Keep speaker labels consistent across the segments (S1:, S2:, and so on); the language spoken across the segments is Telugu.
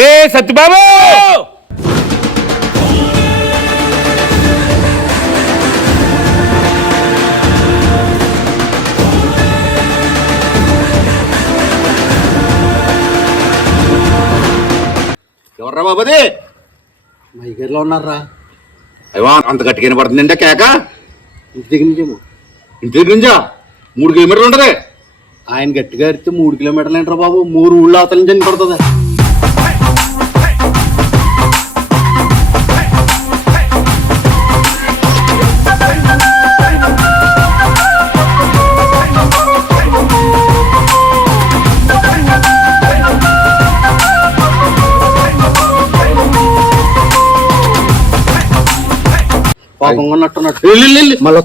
S1: ఒరే సత్యబాబు!
S2: ఎవర్రా బాబుది
S3: మైగర్లో ఉన్నారా
S2: అయ్యా అంత గట్టిగా పడుతుందంటే కేక?
S3: ఇంటి దగ్గర నుంచేమో
S2: ఇంటి దగ్గర నుంచా? మూడు కిలోమీటర్లు ఉంటది.
S3: ఆయన గట్టిగా ఎడితే మూడు కిలోమీటర్లు ఏంట్రా బాబు? మూడు ఊళ్ళో అవతల నుంచి అని పడుతుంది. ఉన్నట్టున్నట్టు. మళ్ళీ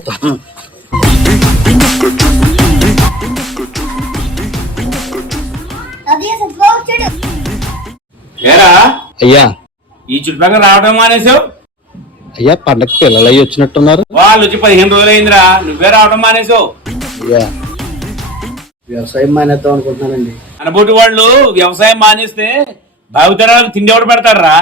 S1: ఏరా?
S3: అయ్యా.
S1: ఈ చుట్టుపక్కల రావడం మానేసావు
S3: అయ్యా పండగ పిల్లలు అయ్యి వచ్చినట్టున్నారు.
S1: వాళ్ళు వచ్చి పదిహేను రోజులైందిరా. నువ్వే రావడం మానేసావు
S3: అయ్యా. వ్యవసాయం మానేద్దాం అనుకుంటున్నానండి.
S1: అనబోటి వాళ్ళు వ్యవసాయం మానేస్తే భావితరాలకు తిండి ఎవడు పెడతారా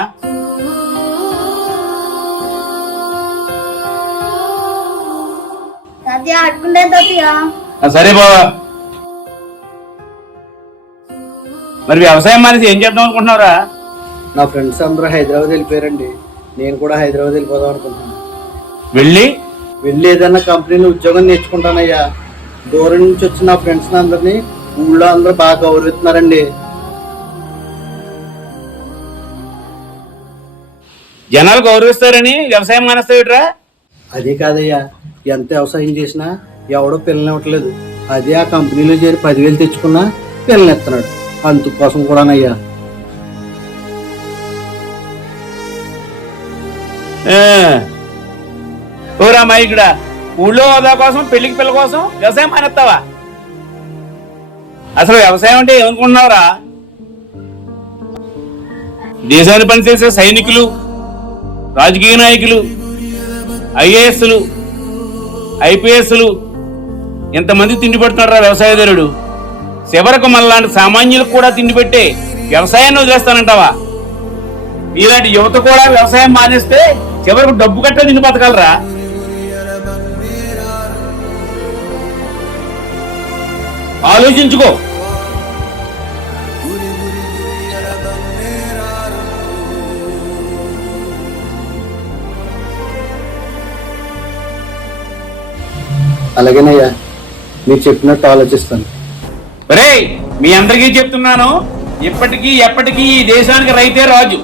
S1: సరే బాబా మరి వ్యవసాయం మానేసి ఏం చేద్దాం అనుకుంటున్నావురా?
S3: నా ఫ్రెండ్స్ అందరూ హైదరాబాద్ వెళ్ళిపోయారండి. నేను కూడా హైదరాబాద్ వెళ్ళిపోదాం అనుకుంటున్నాను.
S1: వెళ్ళి?
S3: వెళ్ళి ఏదైనా కంపెనీలో ఉద్యోగం నేర్చుకుంటానయ్యా. దూరం నుంచి వచ్చిన నా ఫ్రెండ్స్ అందరినీ ఊళ్ళో అందరూ బాగా గౌరవిస్తున్నారండి.
S1: జనాలు గౌరవిస్తారని వ్యవసాయం మానేస్తావుట్రా?
S3: అదే కాదయ్యా. ఎంత వ్యవసాయం చేసినా ఎవడో పిల్లలు ఇవ్వట్లేదు. అదే ఆ కంపెనీలో చేరి పదివేలు తెచ్చుకున్నా పిల్లలు ఎత్తున్నాడు అందుకోసం కూడానయ్యా
S1: ఓరా ఇక్కడ. ఊళ్ళో హోదా కోసం పెళ్ళికి పిల్ల కోసం వ్యవసాయం మానేస్తావా? అసలు వ్యవసాయం అంటే ఏమనుకుంటున్నావురా? దేశాన్ని పనిచేసే సైనికులు రాజకీయ నాయకులు ఐఏఎస్లు ఐపీఎస్లు ఇంతమంది తిండి పెడుతున్నారా వ్యవసాయదారుడు? చివరకు మనలాంటి సామాన్యులకు కూడా తిండి పెట్టే వ్యవసాయాన్ని వదిలేస్తానంటావా? ఇలాంటి యువత కూడా వ్యవసాయం మానేస్తే చివరకు డబ్బు కట్టే తిండి బతకాలరా. ఆలోచించుకో.
S3: అలాగేనయ్యా మీరు చెప్పినట్టు ఆలోచిస్తాను.
S1: ఒరేయ్ మీ అందరికీ చెప్తున్నాను ఇప్పటికీ ఎప్పటికీ ఈ దేశానికి రైతే రాజు.